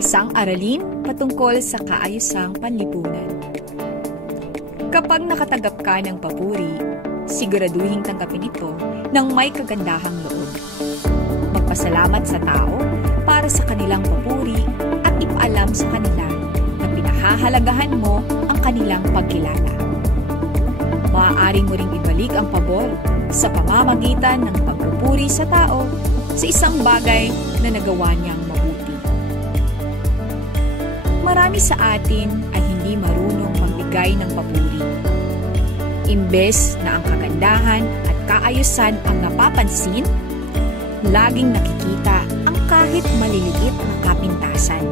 Isang aralin patungkol sa kaayusang panlipunan. Kapag nakatanggap ka ng papuri, siguraduhing tanggapin ito ng may kagandahang loob. Magpasalamat sa tao para sa kanilang papuri at ipaalam sa kanila na pinahahalagahan mo ang kanilang pagkilala. Maaari mo ring ibalik ang pabor sa pamamagitan ng pagpupuri sa tao sa isang bagay na nagawa niyang mabuti. Marami sa atin ay hindi marunong magbigay ng papuri. Imbes na ang kagandahan at kaayusan ang napapansin, laging nakikita ang kahit maliliit na kapintasan.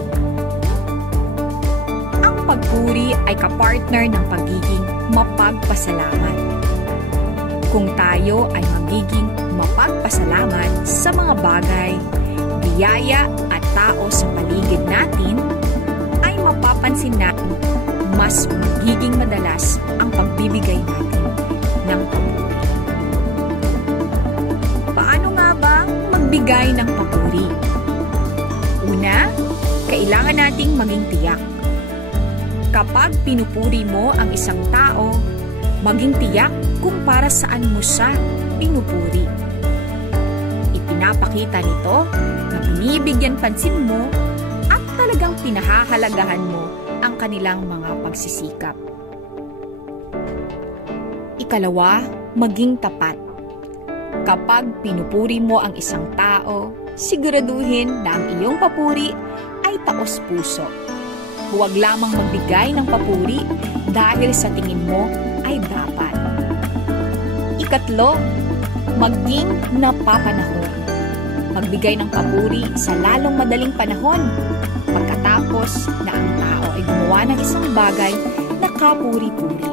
Ang pagpuri ay kapartner ng pagiging mapagpasalamat. Kung tayo ay magiging mapagpasalamat sa mga bagay, biyaya at tao sa paligid natin, ay mapapansin natin mas magiging madalas ang pagbibigay natin ng papuri. Paano nga ba magbigay ng papuri? Una, kailangan nating maging tiyak. Kapag pinupuri mo ang isang tao, maging tiyak kung para saan mo siya pinupuri. Ipinapakita nito na binibigyan pansin mo at talagang pinahahalagahan mo ang kanilang mga pagsisikap. Ikalawa, maging tapat. Kapag pinupuri mo ang isang tao, siguraduhin na ang iyong papuri ay taos puso. Huwag lamang magbigay ng papuri dahil sa tingin mo ay dapat. Ikatlo, maging napapanahon. Magbigay ng papuri sa lalong madaling panahon pagkatapos na ang tao ay gumawa ng isang bagay na kapuri-puri.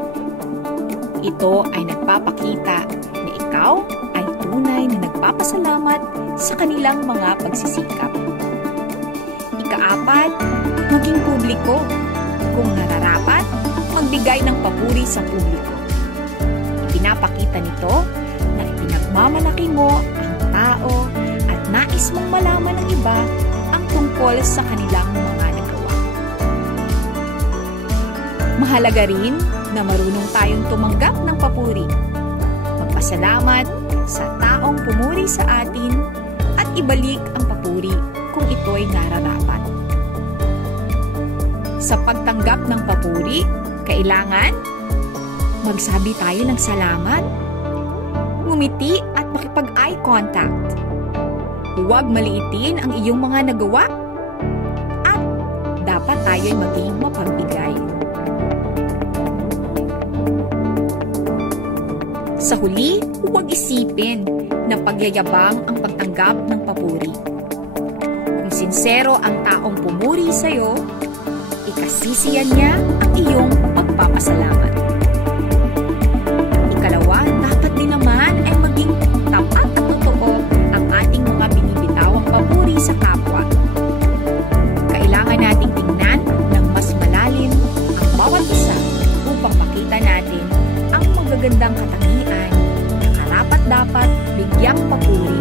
Ito ay nagpapakita na ikaw ay tunay na nagpapasalamat sa kanilang mga pagsisikap. Ikaapat, maging publiko. Kung nararapat, magbigay ng papuri sa publiko. Ipinapakita nito na ipinagmamalaki mo ang tao at nais mong malaman ng iba ang tungkol sa kanilang mga nagawa. Mahalaga rin na marunong tayong tumanggap ng papuri. Magpasalamat sa taong pumuri sa atin at ibalik ang papuri kung ito'y nararapat. Sa pagtanggap ng papuri, kailangan magsabi tayo ng salamat, ngumiti at makipag-eye contact. Huwag maliitin ang iyong mga nagawa at dapat tayo'y maging mapagbigay. Sa huli, huwag isipin na pagyayabang ang pagtanggap ng papuri. Kung sinsero ang taong pumuri sa iyo, ikasisiyan niya ang iyong pagpapasalamat. Ikalawa, dapat din naman ay maging tapat at totoo ang ating mga binibitawang papuri sa kapwa. Kailangan nating tingnan ng mas malalim ang bawat isa upang makita natin ang magagandang katangian na karapat-dapat bigyang papuri